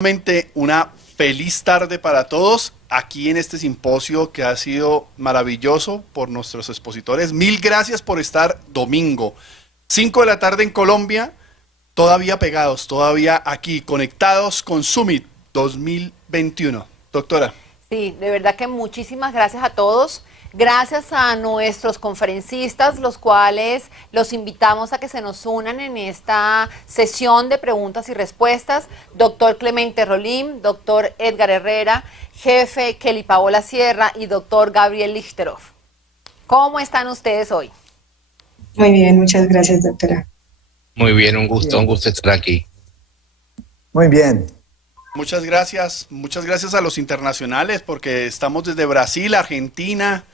Nuevamente, una feliz tarde para todos aquí en este simposio que ha sido maravilloso por nuestros expositores. Mil gracias por estar domingo, 5 de la tarde en Colombia, todavía pegados, todavía aquí, conectados con Summit 2021. Doctora. Sí, de verdad que muchísimas gracias a todos. Gracias a nuestros conferencistas, los cuales los invitamos a que se nos unan en esta sesión de preguntas y respuestas. Doctor Clemente Rolim, doctor Edgar Herrera, jefe Kelly Paola Sierra y doctor Gabriel Lichteroff. ¿Cómo están ustedes hoy? Muy bien, muchas gracias, doctora. Muy bien, un gusto estar aquí. Muy bien. Muchas gracias a los internacionales porque estamos desde Brasil, Argentina.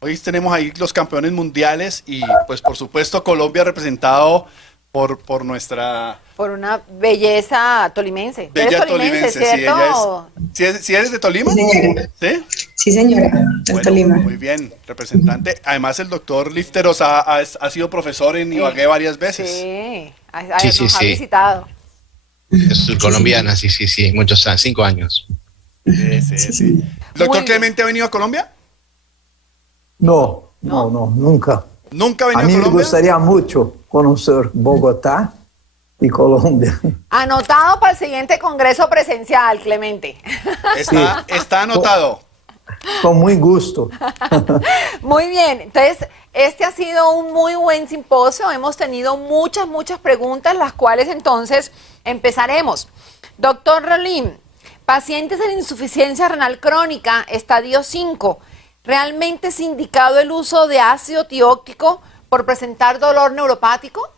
Hoy tenemos ahí los campeones mundiales y pues por supuesto Colombia representado por nuestra... Por una belleza tolimense. Bella ¿Eres tolimense, cierto? ¿Sí eres de Tolima? Sí, señora. ¿Sí? Sí, señora, de Bueno, Tolima. muy bien, representante. Además el doctor Lichteroff ha sido profesor en Ibagué varias veces. Sí, Sí, nos ha sí. visitado. Es colombiana, sí, muchos años, 5 años. Sí. ¿Doctor Clemente ha venido a Colombia? No, nunca. ¿Nunca ha venido A mí a me Colombia? gustaría mucho conocer Bogotá y Colombia. Anotado para el siguiente congreso presencial, Clemente. Está anotado. Con muy gusto. Muy bien, entonces este ha sido un muy buen simposio, hemos tenido muchas preguntas, las cuales entonces empezaremos. Doctor Rolim, pacientes en insuficiencia renal crónica, estadio 5, ¿realmente es indicado el uso de ácido tióxico por presentar dolor neuropático?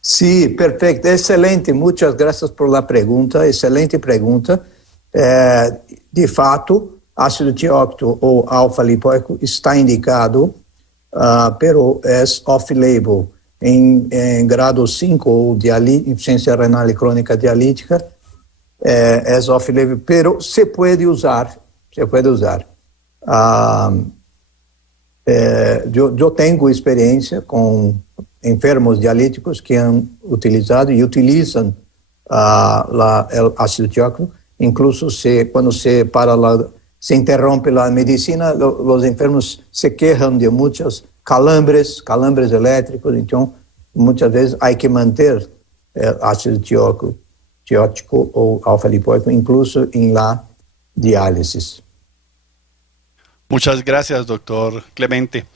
Sí, perfecto, excelente. Muchas gracias por la pregunta, excelente pregunta. De fato, ácido tióxico ou alfa-lipoico está indicado, pero é off-label em grado 5 ou de insuficiência renal crônica dialítica, é off-label, pero se puede usar, eu tenho experiência com enfermos dialíticos que han utilizado e utilizam o ácido tióxico, incluso quando se interrompe la medicina, los enfermos se quejan de muchos calambres eléctricos, então muitas vezes hay que manter ácido tióxico ou alfa-lipoico incluso en la diálisis. Muchas gracias, doctor Clemente.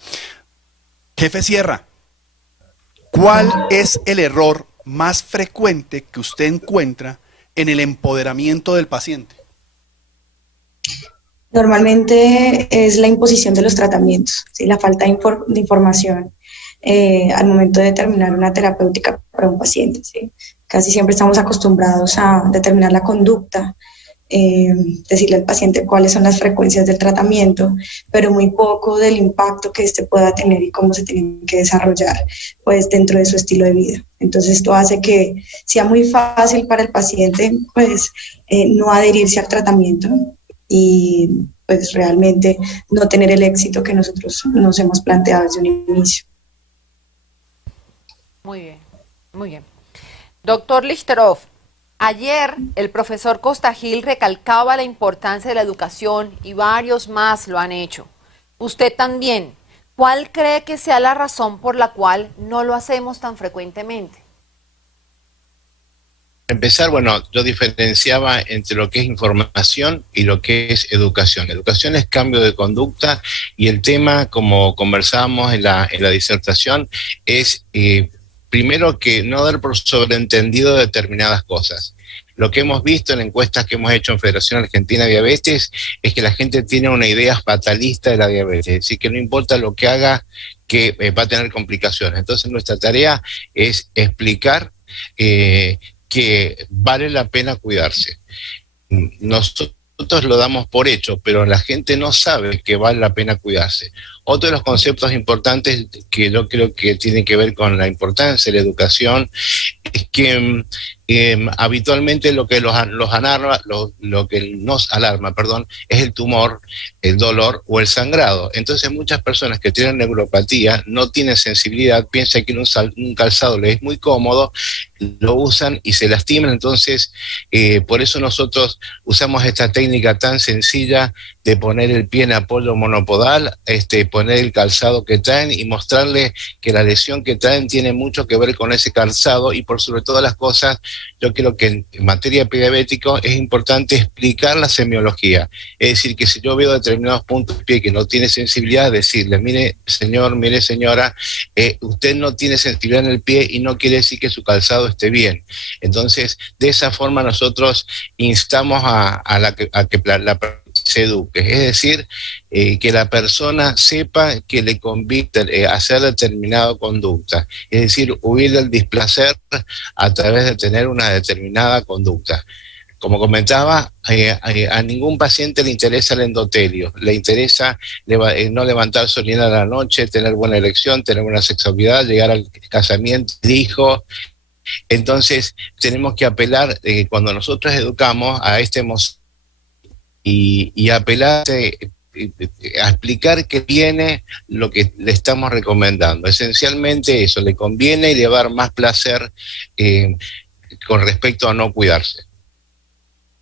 Jefe Sierra, ¿cuál es el error más frecuente que usted encuentra en el empoderamiento del paciente? Normalmente es la imposición de los tratamientos, ¿sí? La falta de información al momento de determinar una terapéutica para un paciente, ¿sí? Casi siempre estamos acostumbrados a determinar la conducta, decirle al paciente cuáles son las frecuencias del tratamiento, pero muy poco del impacto que éste pueda tener y cómo se tiene que desarrollar pues, dentro de su estilo de vida. Entonces esto hace que sea muy fácil para el paciente pues, no adherirse al tratamiento y pues realmente no tener el éxito que nosotros nos hemos planteado desde un inicio. Muy bien. Doctor Lichteroff, ayer el profesor Costa Gil recalcaba la importancia de la educación y varios más lo han hecho. Usted también. ¿Cuál cree que sea la razón por la cual no lo hacemos tan frecuentemente? Para empezar, yo diferenciaba entre lo que es información y lo que es educación. Educación es cambio de conducta y el tema, como conversábamos en la disertación, es primero que no dar por sobreentendido determinadas cosas. Lo que hemos visto en encuestas que hemos hecho en Federación Argentina de Diabetes es que la gente tiene una idea fatalista de la diabetes, es decir, que no importa lo que haga, que va a tener complicaciones. Entonces nuestra tarea es explicar que vale la pena cuidarse. Nosotros lo damos por hecho, pero la gente no sabe que vale la pena cuidarse. Otro de los conceptos importantes que yo creo que tienen que ver con la importancia de la educación es que habitualmente lo que lo que nos alarma, perdón, es el tumor, el dolor o el sangrado. Entonces muchas personas que tienen neuropatía no tienen sensibilidad, piensan que un calzado les es muy cómodo, lo usan y se lastiman. Entonces por eso nosotros usamos esta técnica tan sencilla de poner el pie en apoyo monopodal, poner el calzado que traen y mostrarles que la lesión que traen tiene mucho que ver con ese calzado. Y por sobre todas las cosas, yo creo que en materia de diabético es importante explicar la semiología. Es decir, que si yo veo determinados puntos del pie que no tiene sensibilidad, decirle, mire señor, mire señora, usted no tiene sensibilidad en el pie y no quiere decir que su calzado esté bien. Entonces, de esa forma nosotros instamos a que la se eduque, es decir, que la persona sepa que le conviene hacer determinada conducta, es decir, huir del displacer a través de tener una determinada conducta. Como comentaba, a ningún paciente le interesa el endotelio, le interesa no levantarse orina a la noche, tener buena erección, tener buena sexualidad, llegar al casamiento, hijo. Entonces, tenemos que apelar, cuando nosotros educamos a esta emoción, y apelar a explicar qué viene lo que le estamos recomendando. Esencialmente eso, le conviene llevar más placer con respecto a no cuidarse.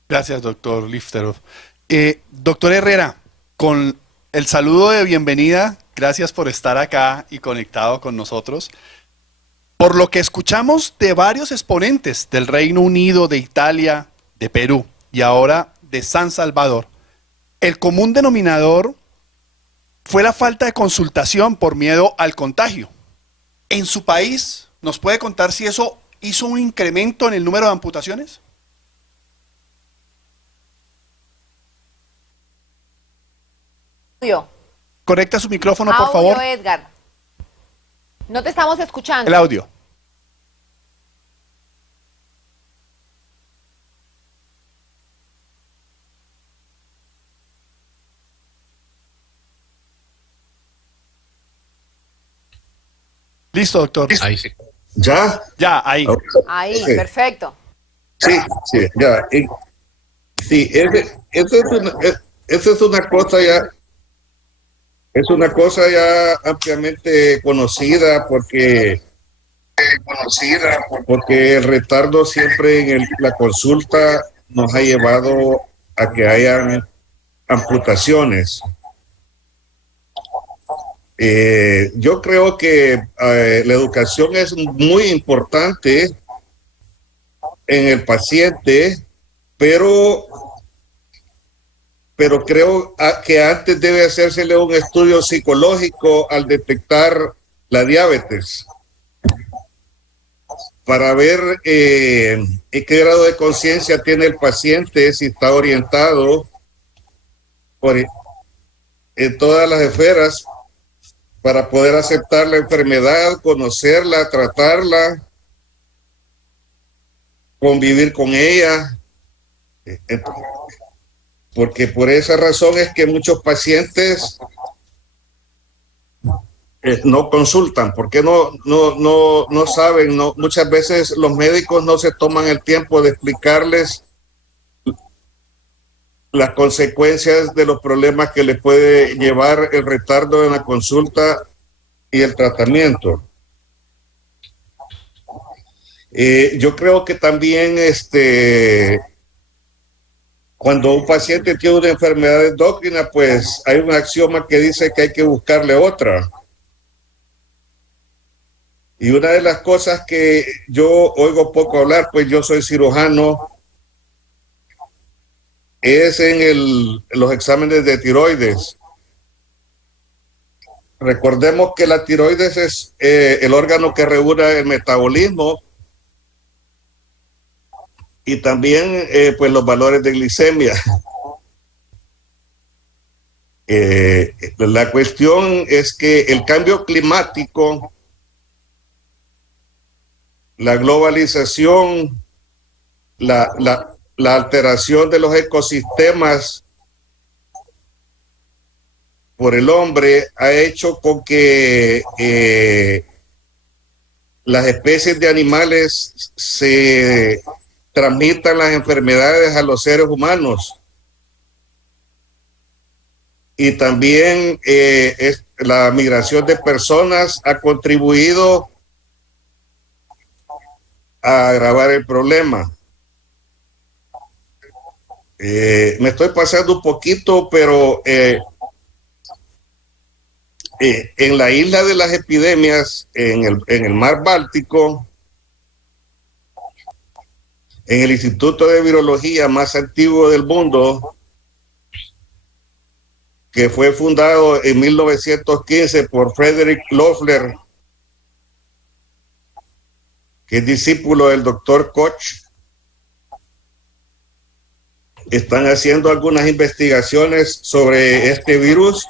Gracias, doctor Lifterov. Doctor Herrera, con el saludo de bienvenida, gracias por estar acá y conectado con nosotros. Por lo que escuchamos de varios exponentes del Reino Unido, de Italia, de Perú y ahora de San Salvador, el común denominador fue la falta de consultación por miedo al contagio. En su país, ¿nos puede contar si eso hizo un incremento en el número de amputaciones? Audio. Conecta su micrófono, por favor. Audio, Edgar. No te estamos escuchando. El audio. Listo, doctor. Ahí sí. ¿Ya? Ya, ahí. Ahí, Sí. perfecto. Sí, sí, ya. Sí, esa es una cosa ya, es una cosa ya ampliamente conocida porque el retardo siempre en la consulta nos ha llevado a que hayan amputaciones. Yo creo que la educación es muy importante en el paciente, pero creo que antes debe hacérsele un estudio psicológico al detectar la diabetes para ver en qué grado de conciencia tiene el paciente, si está orientado en todas las esferas para poder aceptar la enfermedad, conocerla, tratarla, convivir con ella. Porque por esa razón es que muchos pacientes no consultan, porque no saben, muchas veces los médicos no se toman el tiempo de explicarles las consecuencias de los problemas que le puede llevar el retardo en la consulta y el tratamiento. Yo creo que también cuando un paciente tiene una enfermedad endocrina, pues hay un axioma que dice que hay que buscarle otra. Y una de las cosas que yo oigo poco hablar, pues yo soy cirujano, es en los exámenes de tiroides. Recordemos que la tiroides es el órgano que regula el metabolismo y también pues los valores de glicemia. La cuestión es que el cambio climático, la globalización, la alteración de los ecosistemas por el hombre ha hecho con que las especies de animales se transmitan las enfermedades a los seres humanos. Y también la migración de personas ha contribuido a agravar el problema. Me estoy pasando un poquito, pero en la isla de las epidemias, en el mar Báltico, en el Instituto de Virología más antiguo del mundo, que fue fundado en 1915 por Frederick Loeffler, que es discípulo del doctor Koch. Están haciendo algunas investigaciones sobre este virus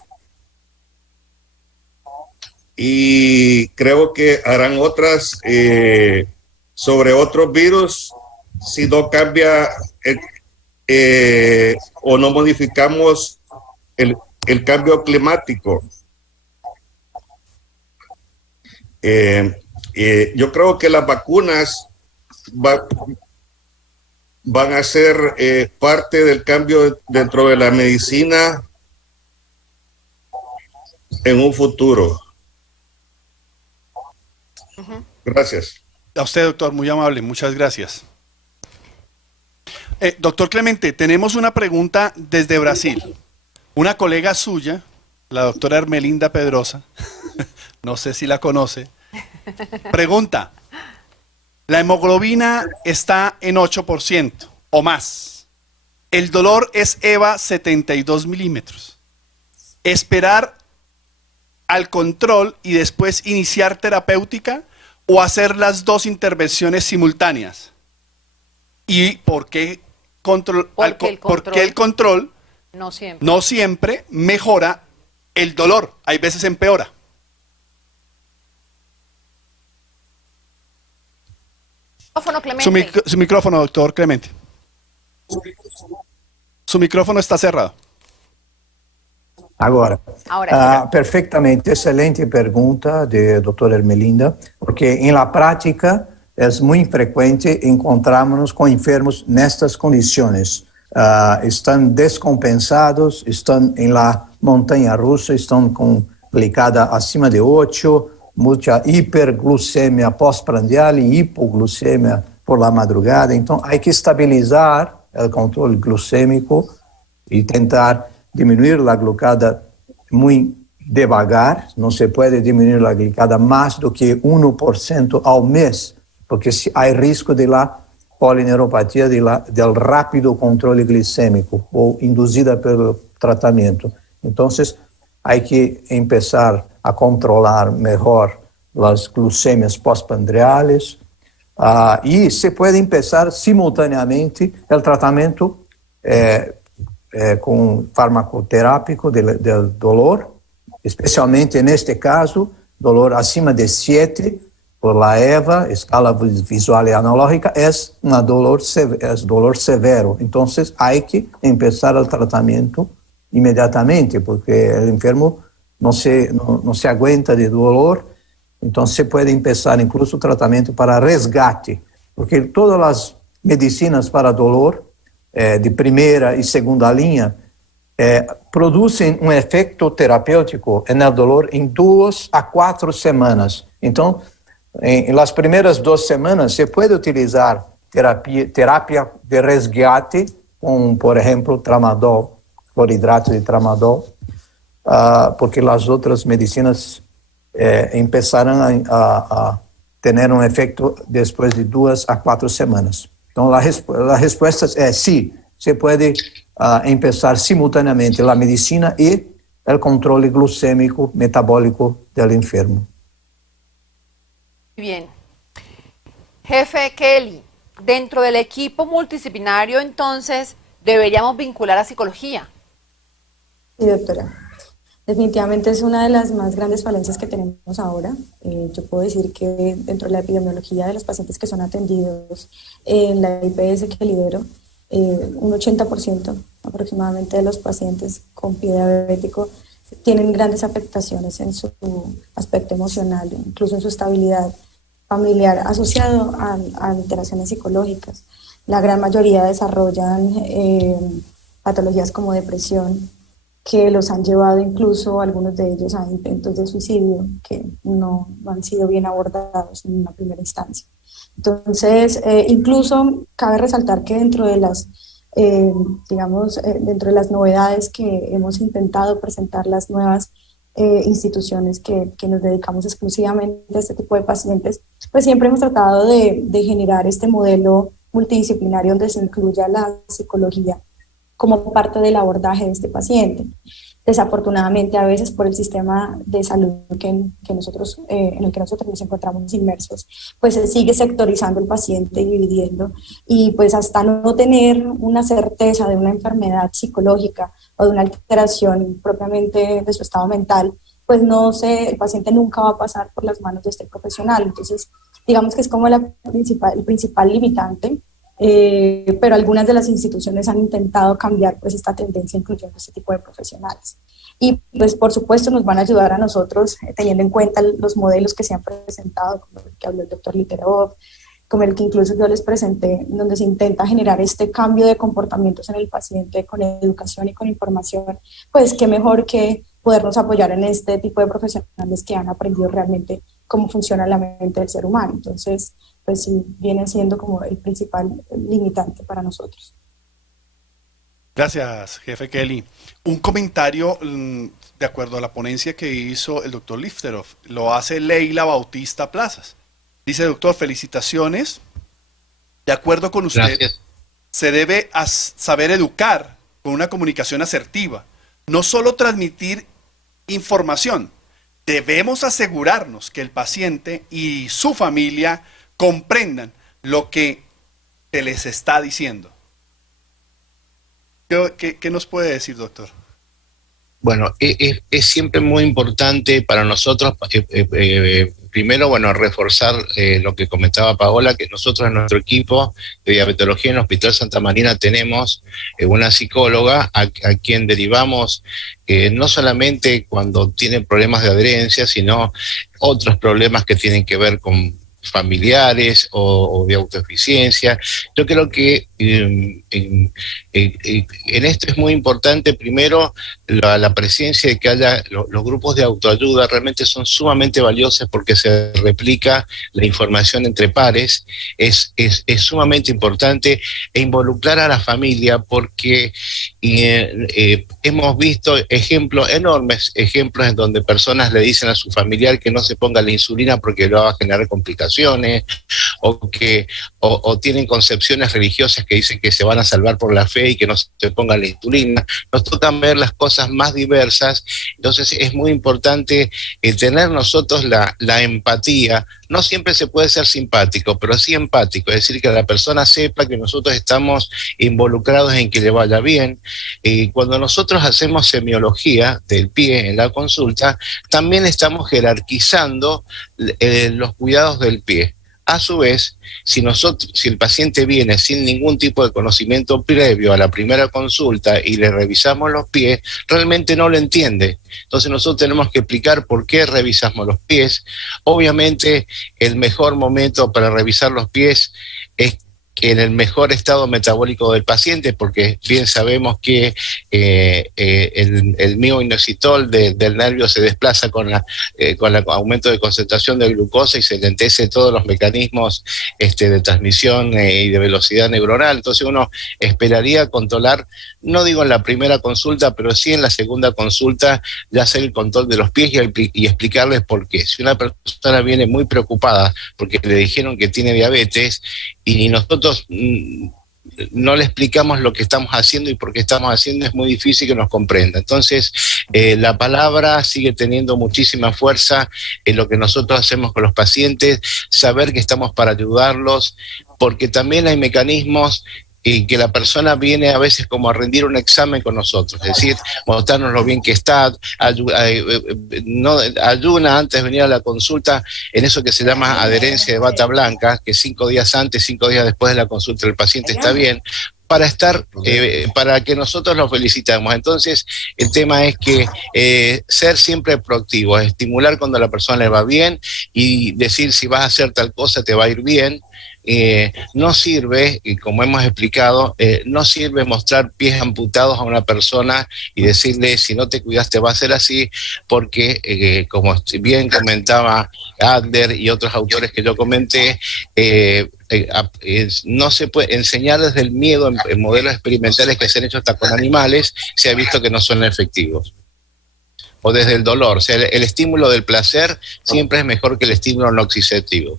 y creo que harán otras sobre otros virus si no cambia o no modificamos el cambio climático. Yo creo que las vacunas van a ser parte del cambio dentro de la medicina en un futuro. Gracias. A usted, doctor, muy amable, muchas gracias. Doctor Clemente, tenemos una pregunta desde Brasil. Una colega suya, la doctora Ermelinda Pedrosa, no sé si la conoce, pregunta: la hemoglobina está en 8% o más. El dolor es EVA 72 milímetros. ¿Esperar al control y después iniciar terapéutica o hacer las dos intervenciones simultáneas? ¿Y por qué el control no siempre mejora el dolor? Hay veces empeora. Su micrófono, doctor Clemente. Su micrófono está cerrado. Agora, Ahora. perfeitamente, excelente pergunta de doutora Ermelinda, porque em la prática é muito frequente encontrarmos com enfermos nestas condições. Estão descompensados, estão em la montanha russa, estão com glicada acima de 8, muita hiperglucemia pós-prandial e hipoglucemia por la madrugada. Então, há que estabilizar o controle glucêmico e tentar diminuir a glucada muito devagar. Não se pode diminuir a glicada mais do que 1% ao mês, porque há risco de la polineuropatia, del rápido controle glicêmico ou induzida pelo tratamento. Então, há que começar a controlar melhor as glucemias pós-prandiales e se pode começar simultaneamente o tratamento com farmacoterápico do dolor, especialmente neste caso, dolor acima de 7 por la EVA, escala visual e analógica, é dolor severo. Então, há que começar o tratamento imediatamente, porque o enfermo não se aguenta de dolor. Então, se pode começar incluso o tratamento para resgate, porque todas as medicinas para dolor de primeira e segunda linha produzem um efeito terapêutico no dolor em 2 a 4 semanas. Então, em las primeiras 2 semanas, se pode utilizar terapia de resgate, com, por exemplo, tramadol, clorhidrato de tramadol, porque as outras medicinas começarão a ter um efeito depois de 2 a 4 semanas. Então, a resposta é sim, se pode começar simultaneamente a medicina e o controle glucêmico metabólico do enfermo. Bien. Jefe Kelly, dentro del equipo multidisciplinario, entonces, deberíamos vincular a psicología. Sí, doctora. Definitivamente es una de las más grandes falencias que tenemos ahora. Yo puedo decir que dentro de la epidemiología de los pacientes que son atendidos en la IPS que lidero, un 80% aproximadamente de los pacientes con pie diabético tienen grandes afectaciones en su aspecto emocional, incluso en su estabilidad familiar asociado a alteraciones psicológicas. La gran mayoría desarrollan patologías como depresión, que los han llevado incluso algunos de ellos a intentos de suicidio que no han sido bien abordados en una primera instancia. Entonces, incluso cabe resaltar que dentro de las, dentro de las novedades que hemos intentado presentar las nuevas instituciones que nos dedicamos exclusivamente a este tipo de pacientes, pues siempre hemos tratado de generar este modelo multidisciplinario donde se incluya la psicología como parte del abordaje de este paciente. Desafortunadamente, a veces por el sistema de salud en el que nosotros nos encontramos inmersos, pues se sigue sectorizando el paciente y dividiendo, y pues hasta no tener una certeza de una enfermedad psicológica o de una alteración propiamente de su estado mental, pues el paciente nunca va a pasar por las manos de este profesional. Entonces, digamos que es como el principal limitante. Pero algunas de las instituciones han intentado cambiar pues esta tendencia incluyendo este tipo de profesionales. Y pues por supuesto nos van a ayudar a nosotros teniendo en cuenta los modelos que se han presentado, como el que habló el doctor Literov, como el que incluso yo les presenté, donde se intenta generar este cambio de comportamientos en el paciente con educación y con información. Pues qué mejor que podernos apoyar en este tipo de profesionales que han aprendido realmente cómo funciona la mente del ser humano. Entonces, pues sí, viene siendo como el principal limitante para nosotros. Gracias, jefe Kelly. Un comentario de acuerdo a la ponencia que hizo el doctor Lifterov, lo hace Leila Bautista Plazas. Dice, doctor, felicitaciones. De acuerdo con usted, Gracias. se debe saber educar con una comunicación asertiva, no solo transmitir información. Debemos asegurarnos que el paciente y su familia comprendan lo que se les está diciendo. ¿Qué nos puede decir, doctor? Bueno, es siempre muy importante para nosotros, primero, bueno, reforzar lo que comentaba Paola, que nosotros en nuestro equipo de diabetología en el Hospital Santa Marina tenemos una psicóloga a quien derivamos no solamente cuando tienen problemas de adherencia, sino otros problemas que tienen que ver con familiares o de autoeficiencia. Yo creo que en esto es muy importante, primero, la presencia de que haya los grupos de autoayuda realmente son sumamente valiosos porque se replica la información entre pares, es sumamente importante, e involucrar a la familia porque hemos visto enormes ejemplos en donde personas le dicen a su familiar que no se ponga la insulina porque le va a generar complicaciones, o tienen concepciones religiosas que dicen que se van a salvar por la fe y que no se ponga la insulina. Nos tocan ver las cosas más diversas, entonces es muy importante tener nosotros la empatía. No siempre se puede ser simpático, pero sí empático, es decir, que la persona sepa que nosotros estamos involucrados en que le vaya bien. Cuando nosotros hacemos semiología del pie en la consulta, también estamos jerarquizando los cuidados del pie. A su vez, si el paciente viene sin ningún tipo de conocimiento previo a la primera consulta y le revisamos los pies, realmente no lo entiende. Entonces nosotros tenemos que explicar por qué revisamos los pies. Obviamente, el mejor momento para revisar los pies es en el mejor estado metabólico del paciente, porque bien sabemos que el mioinositol del nervio se desplaza con el aumento de concentración de glucosa y se lentece todos los mecanismos de transmisión y de velocidad neuronal. Entonces uno esperaría controlar, no digo en la primera consulta, pero sí en la segunda consulta, ya hacer el control de los pies y explicarles por qué. Si una persona viene muy preocupada porque le dijeron que tiene diabetes y nosotros no le explicamos lo que estamos haciendo y por qué estamos haciendo, es muy difícil que nos comprenda. Entonces, la palabra sigue teniendo muchísima fuerza en lo que nosotros hacemos con los pacientes, saber que estamos para ayudarlos, porque también hay mecanismos y que la persona viene a veces como a rendir un examen con nosotros, es decir, mostrarnos lo bien que está, ayuna antes de venir a la consulta en eso que se llama adherencia de bata blanca, que 5 días antes, 5 días después de la consulta el paciente está bien, para estar, para que nosotros los felicitamos. Entonces, el tema es que ser siempre proactivo, estimular cuando a la persona le va bien y decir si vas a hacer tal cosa te va a ir bien. No sirve, y como hemos explicado, no sirve mostrar pies amputados a una persona y decirle si no te cuidas te va a ser así, porque como bien comentaba Adler y otros autores que yo comenté, no se puede enseñar desde el miedo en modelos experimentales que se han hecho hasta con animales, se ha visto que no son efectivos. O desde el dolor, o sea, el estímulo del placer siempre es mejor que el estímulo nociceptivo.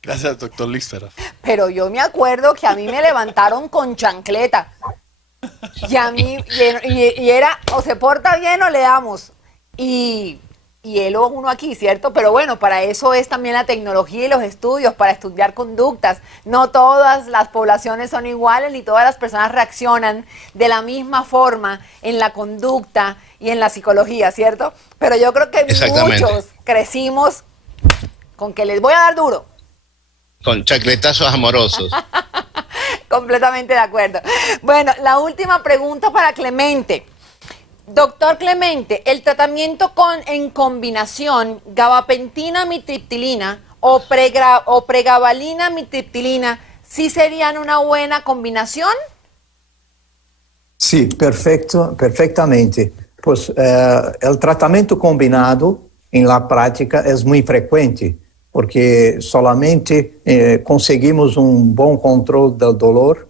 Gracias, doctor Lister. Pero yo me acuerdo que a mí me levantaron con chancleta. Y a mí, y era, o se porta bien o le damos. Y él o uno aquí, ¿cierto? Pero bueno, para eso es también la tecnología y los estudios, para estudiar conductas. No todas las poblaciones son iguales, ni todas las personas reaccionan de la misma forma en la conducta y en la psicología, ¿cierto? Pero yo creo que muchos crecimos con que les voy a dar duro. Con chacletazos amorosos. Completamente de acuerdo. Bueno, la última pregunta para Clemente. Doctor Clemente, ¿el tratamiento en combinación gabapentina-mitriptilina o pregabalina-mitriptilina sí serían una buena combinación? Sí, perfectamente. Pues el tratamiento combinado en la práctica es muy frecuente, porque solamente conseguimos un buen control del dolor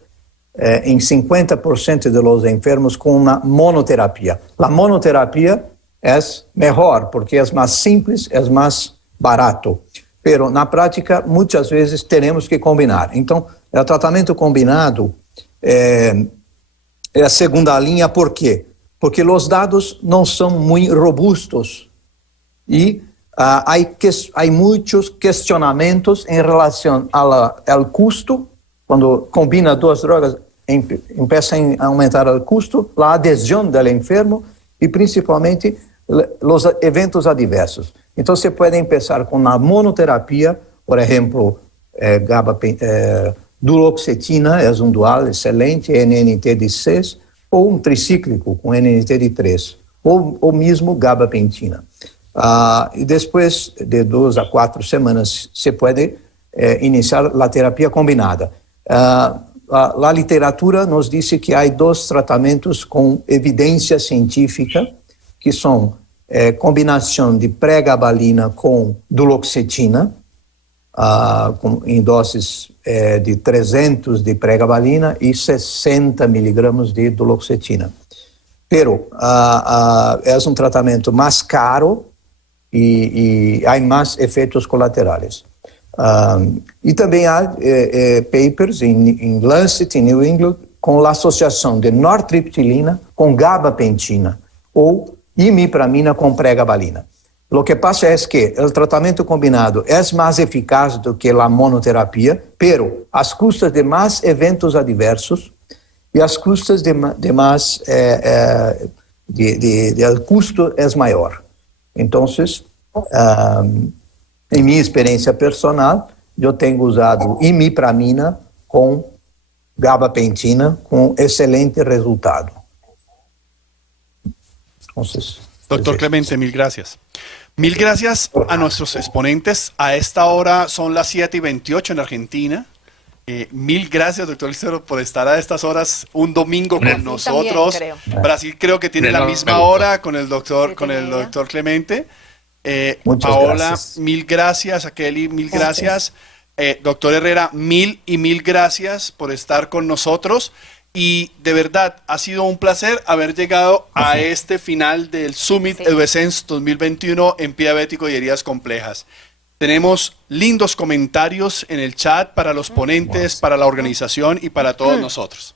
en 50% de los enfermos con una monoterapia. La monoterapia es mejor porque es más simple, es más barato, pero na práctica muchas veces tenemos que combinar. Então, el tratamento combinado é a segunda linha. ¿Por quê? Porque los dados não são muito robustos e hay muchos cuestionamientos en relación al custo. Cuando combina dos drogas, empieza a aumentar el costo, la adhesión del enfermo y principalmente los eventos adversos. Entonces se puede empezar con la monoterapia, por ejemplo, duloxetina es un dual excelente, NNT de 6, o un tricíclico con NNT de 3, o mismo gabapentina. E depois de 2 a 4 semanas se pode iniciar a terapia combinada. A literatura nos diz que há 2 tratamentos com evidência científica, que são combinação de pregabalina com duloxetina, em doses de 300 de pregabalina e 60 miligramas de duloxetina. Pero é um tratamento mais caro, e há mais efeitos colaterais. E também há papers em Lancet, em New England, com a associação de nortriptilina com gabapentina ou imipramina com pregabalina. O que passa é que o tratamento combinado é mais eficaz do que a monoterapia, pero as custas de mais eventos adversos e as custas de mais o custo é maior. Então, em minha experiência personal, eu tenho usado imipramina com gabapentina com excelente resultado. Entonces, doctor Clemente, mil gracias. Mil gracias a nuestros exponentes. A esta hora son las 7:28 en Argentina. Mil gracias, doctor Lister, por estar a estas horas un domingo con nosotros. También, creo. Brasil creo que tiene la misma hora con el doctor Clemente. Paola, gracias. Mil gracias. A Kelly, mil gracias. Doctor Herrera, mil gracias por estar con nosotros. Y de verdad, ha sido un placer haber llegado a este final del Summit EduEssense 2021 en pie diabético y heridas complejas. Tenemos lindos comentarios en el chat para los ponentes, para la organización y para todos nosotros.